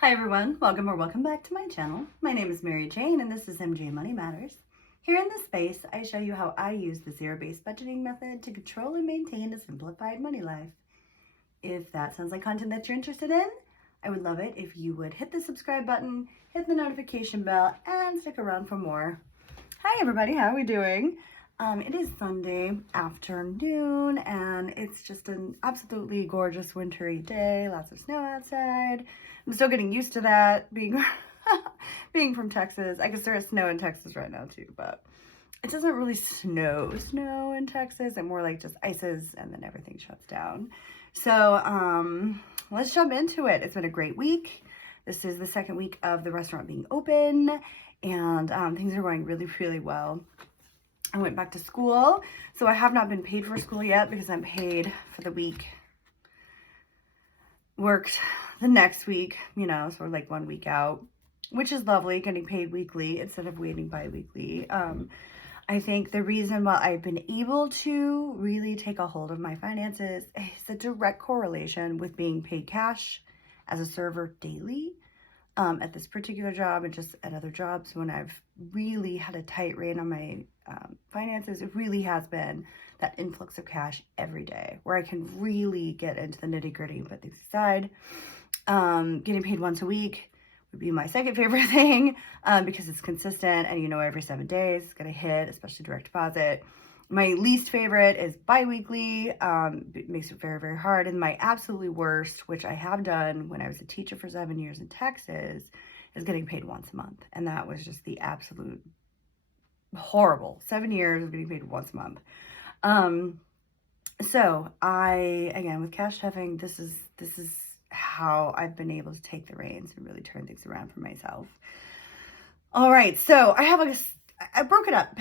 Hi everyone, welcome or welcome back to my channel. My name is Mary Jane and this is MJ Money Matters. Here in this space, I show you how I use the zero-based budgeting method to control and maintain a simplified money life. If that sounds like content that you're interested in, I would love it if you would hit the subscribe button, hit the notification bell, and stick around for more. Hi everybody, how are we doing? It is Sunday afternoon and it's just an absolutely gorgeous wintry day, lots of snow outside. I'm still getting used to that, being from Texas. I guess there is snow in Texas right now too, but it doesn't really snow in Texas. It more like just ices and then everything shuts down. So let's jump into it. It's been a great week. This is the second week of the restaurant being open and things are going really, really well. I went back to school, so I have not been paid for school yet because I'm paid for the week worked the next week, you know, sort of like 1 week out, which is lovely, getting paid weekly instead of waiting bi-weekly. I think the reason why I've been able to really take a hold of my finances is a direct correlation with being paid cash as a server daily. At this particular job and just at other jobs when I've really had a tight rein on my finances, it really has been that influx of cash every day where I can really get into the nitty gritty and put things aside. Getting paid once a week would be my second favorite thing because it's consistent and you know every 7 days it's going to hit, especially direct deposit. My least favorite is bi-weekly. It makes it very, very hard. And my absolutely worst, which I have done when I was a teacher for 7 years in Texas, is getting paid once a month. And that was just the absolute horrible. 7 years of getting paid once a month. So again, with cash stuffing, this is how I've been able to take the reins and really turn things around for myself. All right, so I broke it up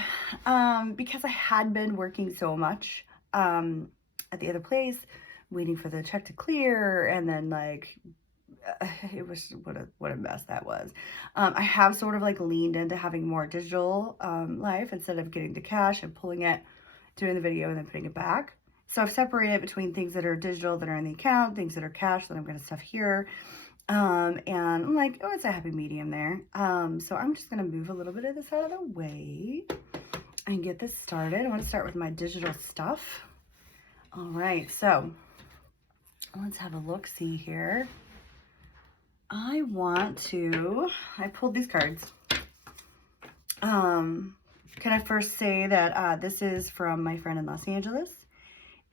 because I had been working so much at the other place, waiting for the check to clear, and then like it was what a mess that was. I have sort of like leaned into having more digital life instead of getting the cash and pulling it, doing the video, and then putting it back. So I've separated between things that are digital that are in the account, things that are cash that I'm going to stuff here. And I'm like, oh, it's a happy medium there. So I'm just going to move a little bit of this out of the way and get this started. I want to start with my digital stuff. All right, so let's have a look-see here. I pulled these cards. Can I first say that this is from my friend in Los Angeles.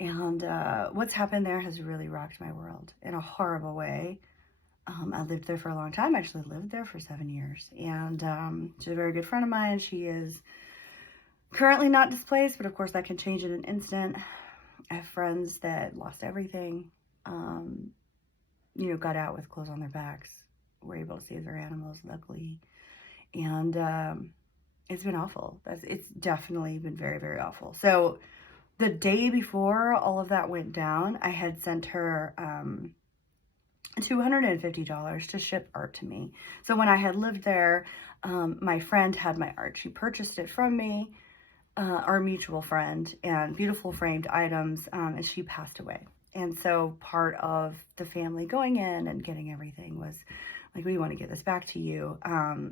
And what's happened there has really rocked my world in a horrible way. I lived there for a long time. I actually lived there for 7 years. And she's a very good friend of mine. She is currently not displaced, but of course that can change in an instant. I have friends that lost everything, you know, got out with clothes on their backs, were able to save their animals, luckily. And it's been awful. It's definitely been very, very awful. So the day before all of that went down, I had sent her $250 to ship art to me. So when I had lived there, my friend had my art. She purchased it from me, our mutual friend, and beautiful framed items, and she passed away. And so part of the family going in and getting everything was like, we want to get this back to you.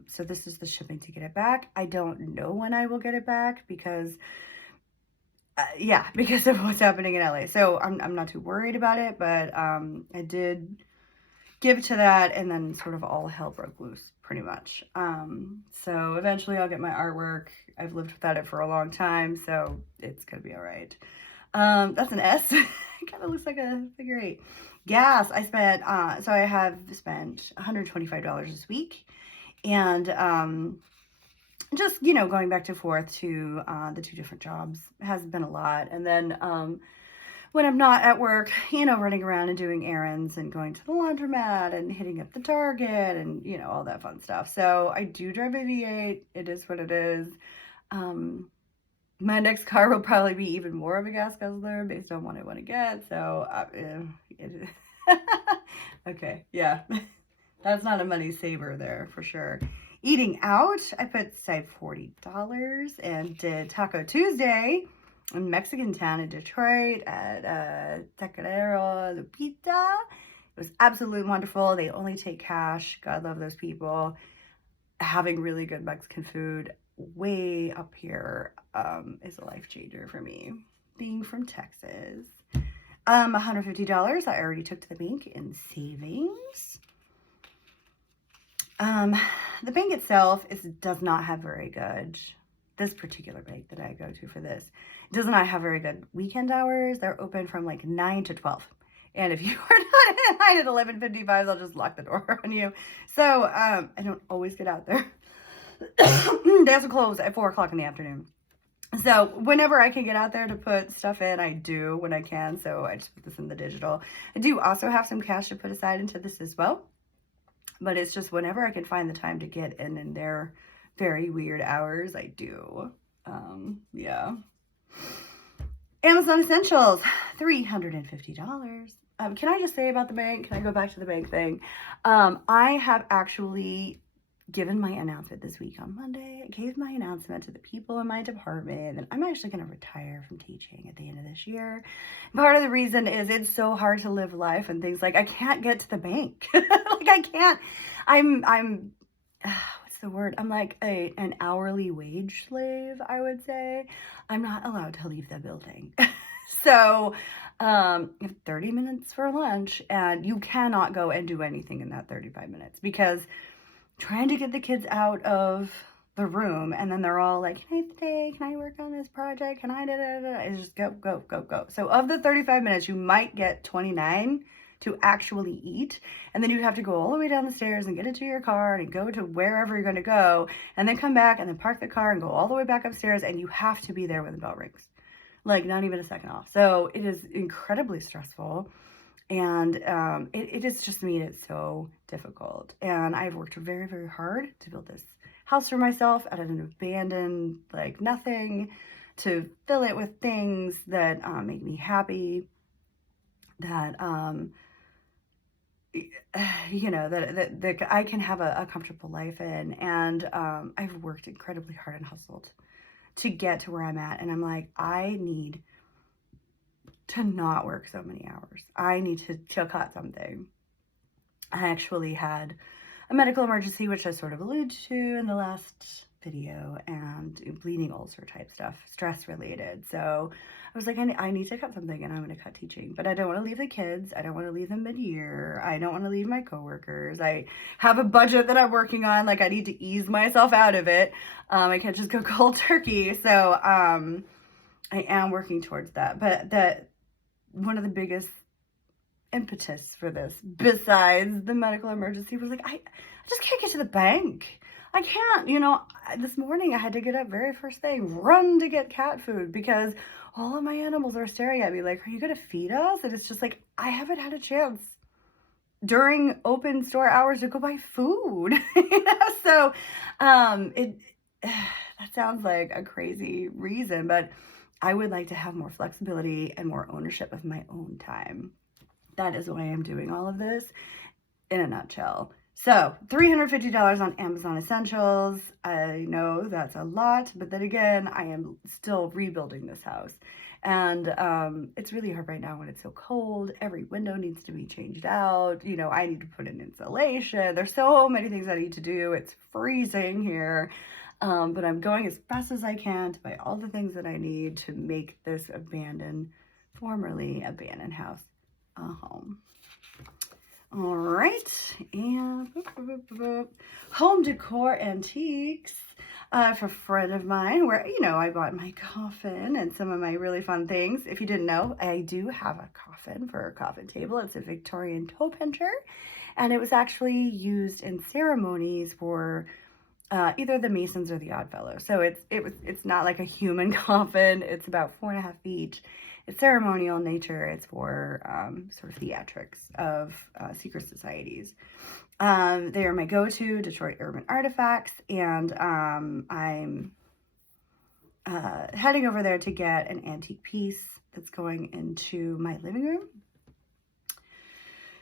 So this is the shipping to get it back. I don't know when I will get it back because because of what's happening in LA. So I'm not too worried about it, but I did give to that and then sort of all hell broke loose pretty much. So eventually I'll get my artwork. I've lived without it for a long time, so it's gonna be all right. That's an S. It kind of looks like a figure 8. Gas, I spent, so I have spent $125 this week. And just, you know, going back and forth to the 2 different jobs has been a lot. And then when I'm not at work, you know, running around and doing errands and going to the laundromat and hitting up the Target and, you know, all that fun stuff. So I do drive a V8. It is what it is. My next car will probably be even more of a gas guzzler based on what I want to get. So, okay, yeah, that's not a money saver there for sure. Eating out, I put aside $40 and did Taco Tuesday in Mexican town in Detroit at Taquero Lupita. was absolutely wonderful. They only take cash. God love those people. Having really good Mexican food way up here is a life changer for me. Being from Texas. $150 I already took to the bank in savings. The bank itself does not have very good, this particular bank that I go to for this, does not have very good weekend hours. They're open from like 9 to 12. And if you are not in line at 11:55, they'll just lock the door on you. So I don't always get out there. They also close at 4 o'clock in the afternoon. So whenever I can get out there to put stuff in, I do when I can. So I just put this in the digital. I do also have some cash to put aside into this as well. But it's just whenever I can find the time to get in their very weird hours, I do. Yeah. Amazon Essentials, $350. Can I just say about the bank? Can I go back to the bank thing? I have actually given my announcement this week on Monday. I gave my announcement to the people in my department, and I'm actually going to retire from teaching at the end of this year. Part of the reason is it's so hard to live life and things like I can't get to the bank. Like I can't. I'm what's the word? I'm like an hourly wage slave, I would say. I'm not allowed to leave the building. So you have 30 minutes for lunch, and you cannot go and do anything in that 35 minutes because trying to get the kids out of the room, and then they're all like, can I stay? Can I work on this project? Can I It's just go, go, go, go. So of the 35 minutes, you might get 29 to actually eat, and then you have to go all the way down the stairs and get into your car and go to wherever you're going to go, and then come back and then park the car and go all the way back upstairs, and you have to be there when the bell rings. Like not even a second off. So it is incredibly stressful. And it has just made it so difficult. And I've worked very, very hard to build this house for myself out of an abandoned, like nothing, to fill it with things that make me happy, that, you know, that I can have a comfortable life in. And I've worked incredibly hard and hustled to get to where I'm at. And I'm like, I need to not work so many hours. I need to cut something. I actually had a medical emergency, which I sort of alluded to in the last video, and bleeding ulcer type stuff, stress related. So I was like, I need to cut something, and I'm going to cut teaching. But I don't want to leave the kids. I don't want to leave them mid-year. I don't want to leave my coworkers. I have a budget that I'm working on. Like I need to ease myself out of it. I can't just go cold turkey. So I am working towards that. But one of the biggest impetus for this, besides the medical emergency, was like, I just can't get to the bank. I can't, you know, this morning I had to get up very first thing, run to get cat food because all of my animals are staring at me like, are you going to feed us? And it's just like, I haven't had a chance during open store hours to go buy food. You know? So that sounds like a crazy reason, but I would like to have more flexibility and more ownership of my own time. That is why I'm doing all of this in a nutshell. So $350 on Amazon Essentials. I know that's a lot, but then again, I am still rebuilding this house. And it's really hard right now when it's so cold. Every window needs to be changed out. You know, I need to put in insulation. There's so many things I need to do. It's freezing here. But I'm going as fast as I can to buy all the things that I need to make this formerly abandoned house a home. All right, and home decor antiques for a friend of mine, where, you know, I bought my coffin and some of my really fun things. If you didn't know, I do have a coffin for a coffin table. It's a Victorian toe pincher, and it was actually used in ceremonies for either the Masons or the Oddfellows. So it's not like a human coffin. It's about 4.5 feet. It's ceremonial in nature. It's for sort of theatrics of secret societies. They are my go-to Detroit urban artifacts, and I'm heading over there to get an antique piece that's going into my living room.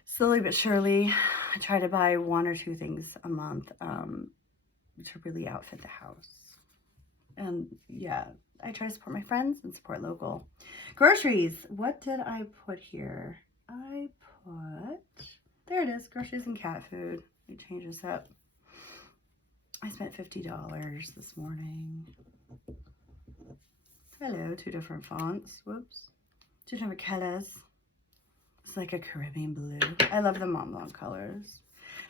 Slowly but surely, I try to buy 1 or 2 things a month to really outfit the house. And yeah, I try to support my friends and support local. Groceries. What did I put here? I put There it is, groceries and cat food. Let me change this up. I spent $50 this morning. Hello, 2 different fonts. Whoops. 2 different colors. It's like a Caribbean blue. I love the Montblanc colors.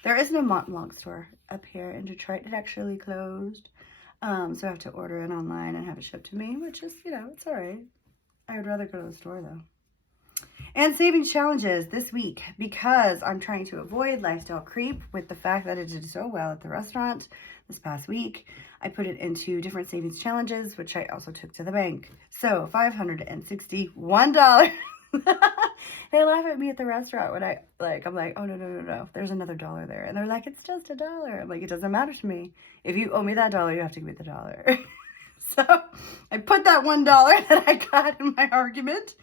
There isn't a Montblanc store up here in Detroit. It actually closed. So I have to order it online and have it shipped to me, which is, you know, it's all right. I would rather go to the store though. And savings challenges this week, because I'm trying to avoid lifestyle creep with the fact that it did so well at the restaurant this past week. I put it into different savings challenges, which I also took to the bank. So $561. They laugh at me at the restaurant when I'm like, oh, no, there's another dollar there. And they're like, it's just $1. I'm like, it doesn't matter to me. If you owe me that dollar, you have to give me the dollar. So I put that $1 that I got in my argument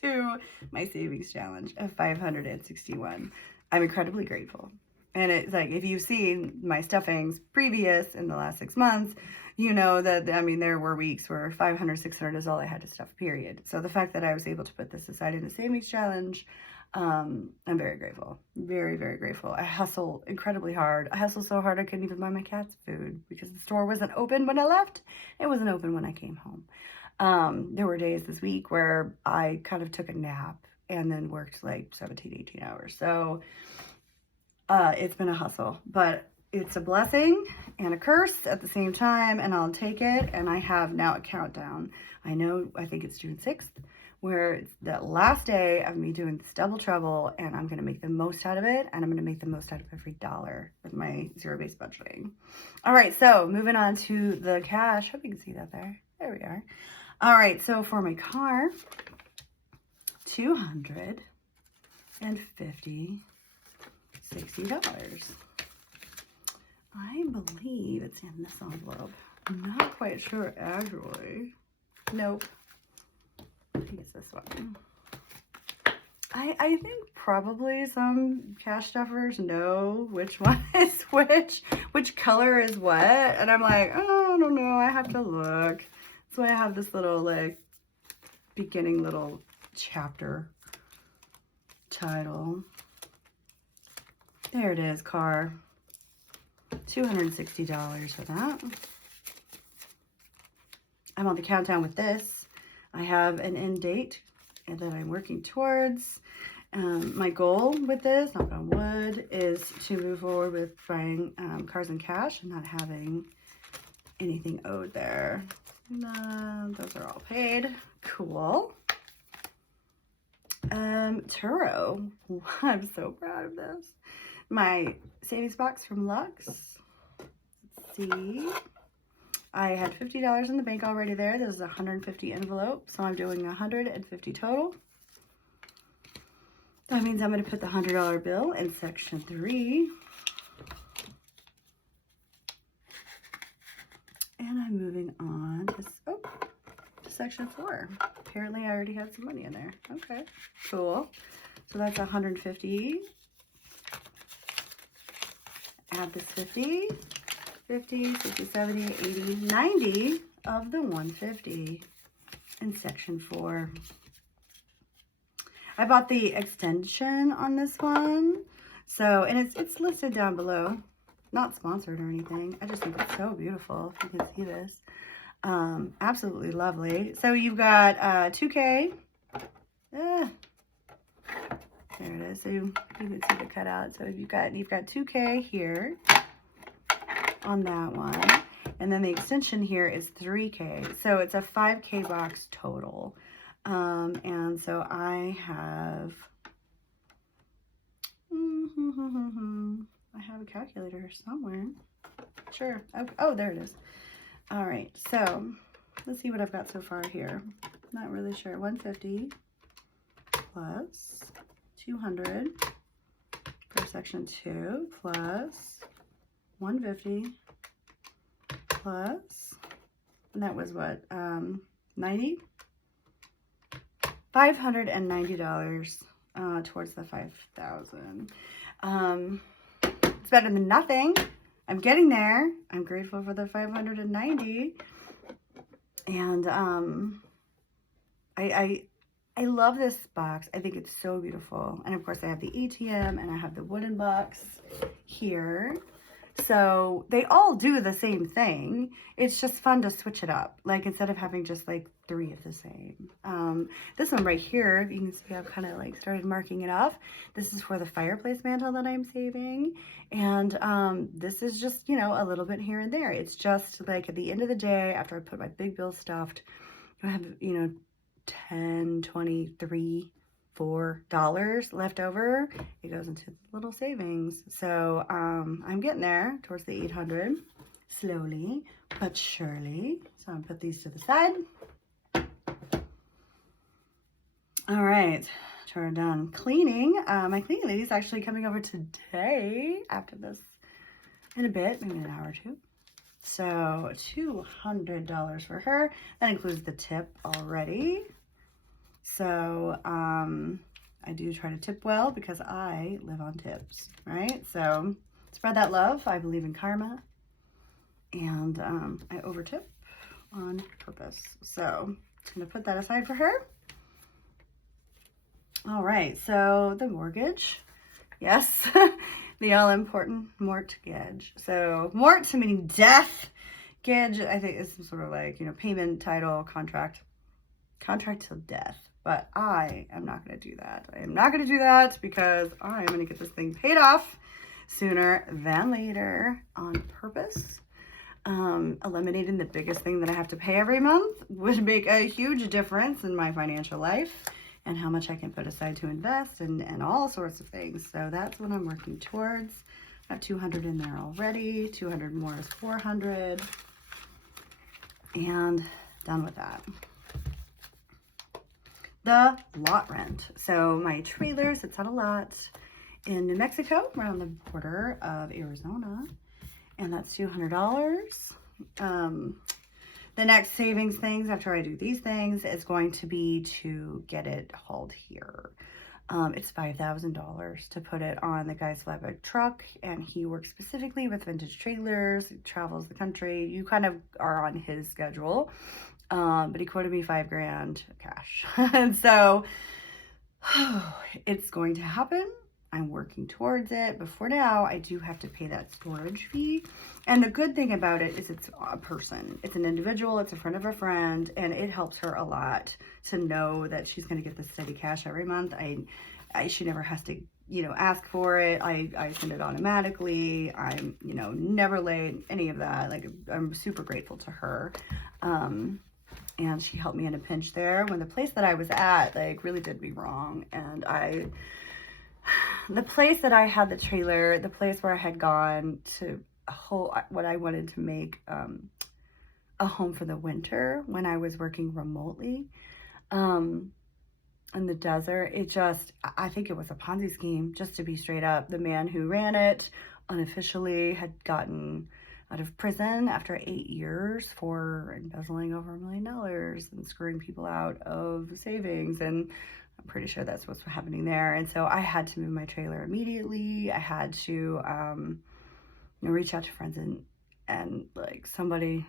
to my savings challenge of 561. I'm incredibly grateful. And it's like, if you've seen my stuffings previous in the last 6 months, you know that, I mean, there were weeks where 500, 600 is all I had to stuff, period. So the fact that I was able to put this aside in the savings challenge, I'm very grateful. Very, very grateful. I hustle incredibly hard. I hustle so hard I couldn't even buy my cats food because the store wasn't open when I left. It wasn't open when I came home. There were days this week where I kind of took a nap and then worked like 17, 18 hours. So it's been a hustle, but it's a blessing and a curse at the same time, and I'll take it. And I have now a countdown. I think it's June 6th, where it's the last day of me doing this double trouble, and I'm going to make the most out of it, and I'm going to make the most out of every dollar with my zero-based budgeting. All right, so moving on to the cash. Hope you can see that there. There we are. All right, so for my car, $250, $60. I believe it's in this envelope. I'm not quite sure, actually. Nope. I think it's this one. I think probably some cash stuffers know which one is which color is what. And I'm like, oh, I don't know. I have to look. So I have this little, like, beginning little chapter title. There it is, car. $260 for that. I'm on the countdown with this. I have an end date that I'm working towards. My goal with this, knock on wood, is to move forward with buying cars in cash and not having anything owed there. Those are all paid. Cool. Turo. I'm so proud of this. My savings box from Lux. Let's see. I had $50 in the bank already there. There's a 150 envelope, so I'm doing 150 total. That means I'm going to put the $100 bill in section 3. And I'm moving on to section 4. Apparently I already had some money in there. Okay, cool. So that's 150. Add this 50, 60, 70, 80, 90 of the 150 in section 4. I bought the extension on this one. So, and it's listed down below. Not sponsored or anything. I just think it's so beautiful. If you can see this. Absolutely lovely. So you've got 2K. There it is. So you can see the cutout. So you've got 2K here on that one. And then the extension here is 3K. So it's a 5K box total. And so I have a calculator somewhere. Sure. Oh, there it is. All right. So let's see what I've got so far here. Not really sure. 150 plus 200 for section 2 plus 150 plus, and that was what, 90? $590 towards the 5,000. It's better than nothing. I'm getting there. I'm grateful for the 590. And I I love this box. I think it's so beautiful. And of course I have the ATM and I have the wooden box here. So they all do the same thing. It's just fun to switch it up. Like instead of having just like 3 of the same. This one right here, you can see I've kind of like started marking it off. This is for the fireplace mantle that I'm saving. And this is just, you know, a little bit here and there. It's just like at the end of the day, after I put my big bill stuffed, I have, you know, 10, 23, $4 left over. It goes into little savings. So I'm getting there towards the 800 slowly but surely. So I'm gonna put these to the side. All right, so we're done cleaning. My cleaning lady is actually coming over today after this in a bit, maybe an hour or two. So $200 for her. That includes the tip already. So I do try to tip well because I live on tips, right? So spread that love. I believe in karma. And I over tip on purpose. So I'm going to put that aside for her. All right, so the mortgage. Yes, the all-important mortgage. So mort meaning death. Gage, I think, is some sort of like, you know, payment, title, contract till death. But I am not going to do that. I am not going to do that because I am going to get this thing paid off sooner than later on purpose. Eliminating the biggest thing that I have to pay every month would make a huge difference in my financial life and how much I can put aside to invest and all sorts of things. So that's what I'm working towards. I have 200 in there already. 200 more is 400. And done with that. The lot rent. So my trailer sits on a lot in New Mexico, around the border of Arizona, and that's $200. The next savings things after I do these things is going to be to get it hauled here. It's $5,000 to put it on the guy's flatbed truck, and he works specifically with vintage trailers, he travels the country. You kind of are on his schedule. But he quoted me $5,000 cash. And so it's going to happen. I'm working towards it. But for now, I do have to pay that storage fee. And the good thing about it is it's a person. It's an individual. It's a friend of a friend. And it helps her a lot to know that she's going to get the steady cash every month. She never has to, you know, ask for it. I send it automatically. I'm, you know, never late, any of that. Like, I'm super grateful to her. And she helped me in a pinch there when the place that I was at, like, really did me wrong. And the place that I had the trailer, the place where I had gone to what I wanted to make a home for the winter when I was working remotely in the desert, I think it was a Ponzi scheme, just to be straight up. The man who ran it unofficially had gotten out of prison after 8 years for embezzling over $1 million and screwing people out of savings. And I'm pretty sure that's what's happening there. And so I had to move my trailer immediately. I had to, you know, reach out to friends and like, somebody,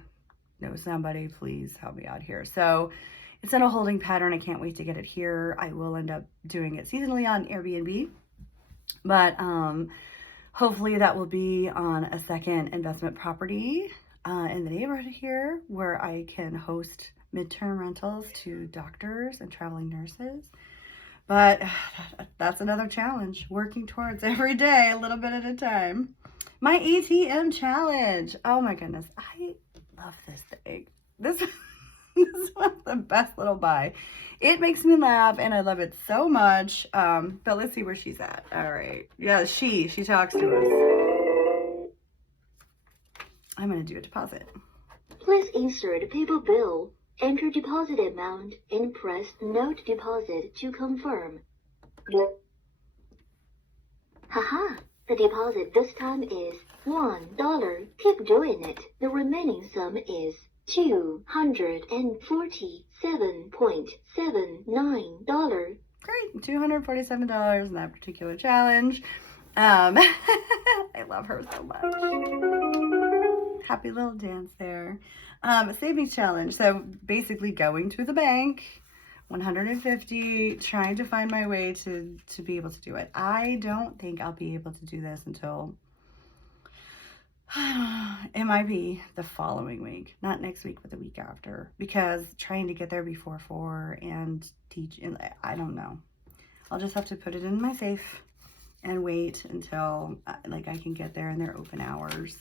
please help me out here. So it's in a holding pattern. I can't wait to get it here. I will end up doing it seasonally on Airbnb, but hopefully that will be on a second investment property in the neighborhood here where I can host midterm rentals to doctors and traveling nurses. But that's another challenge, working towards every day, a little bit at a time. My ATM challenge. Oh my goodness. I love this thing. This is one of the best little buy. It makes me laugh and I love it so much. But let's see where she's at. All right. Yeah, she talks to us. I'm going to do a deposit. Please insert a paper bill. Enter deposit amount and press note deposit to confirm. Haha, the deposit this time is $1. Keep doing it. The remaining sum is $247.79. Great, $247 in that particular challenge. I love her so much. Happy little dance there. Savings challenge. So basically going to the bank 150, trying to find my way to be able to do it. I don't think I'll be able to do this until it might be the following week, not next week, but the week after, because trying to get there before 4 and teach, I don't know. I'll just have to put it in my safe and wait until like I can get there in their open hours.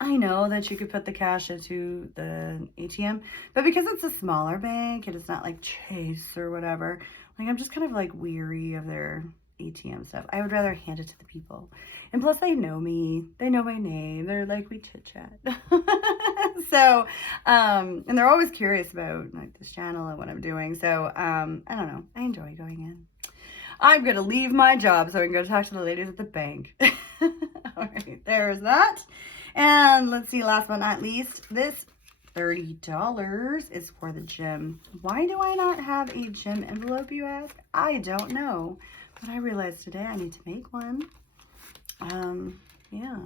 I know that you could put the cash into the ATM, but because it's a smaller bank and it's not like Chase or whatever, like I'm just kind of like weary of their ATM stuff. I would rather hand it to the people. And plus they know me, they know my name, they're like, we chit chat. So, and they're always curious about like this channel and what I'm doing. So, I don't know, I enjoy going in. I'm going to leave my job so I can go talk to the ladies at the bank. All right, there's that. And let's see, last but not least, this $30 is for the gym. Why do I not have a gym envelope, you ask? I don't know. But I realized today I need to make one. Yeah.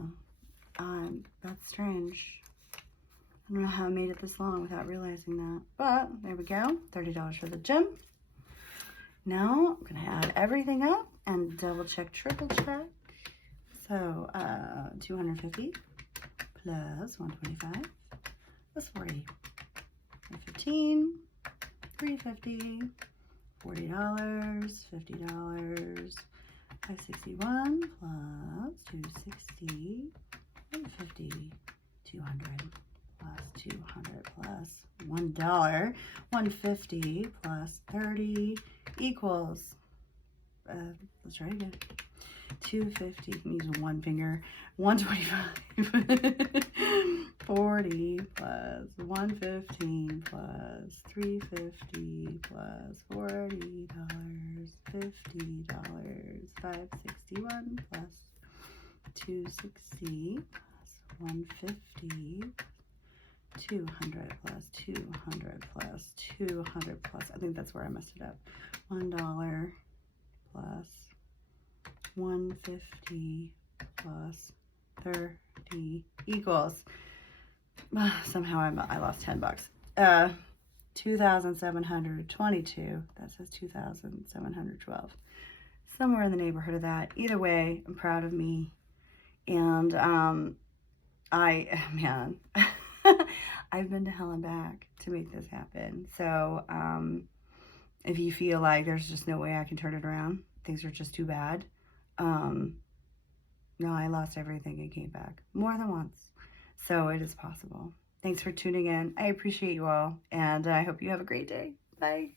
That's strange. I don't know how I made it this long without realizing that. But there we go. $30 for the gym. Now I'm going to add everything up and double check, triple check. So 250 plus 125 plus 40. 15, 350, $40, $50, 561 plus 260, 150, 200 plus 200 plus $1, 150 plus 30 equals, let's try again, 250, I'm using one finger, 125, 40 plus 115 plus 350 plus $40, $50, 561 plus 260 plus 150, 200 plus 200 plus 200 plus, I think that's where I messed it up, $1 plus 150 plus 30 equals, somehow I lost 10 bucks. 2,722. That says 2,712. Somewhere in the neighborhood of that. Either way, I'm proud of me. And man, I've been to hell and back to make this happen. So if you feel like there's just no way I can turn it around, things are just too bad, no, I lost everything and came back more than once. So it is possible. Thanks for tuning in. I appreciate you all, and I hope you have a great day. Bye.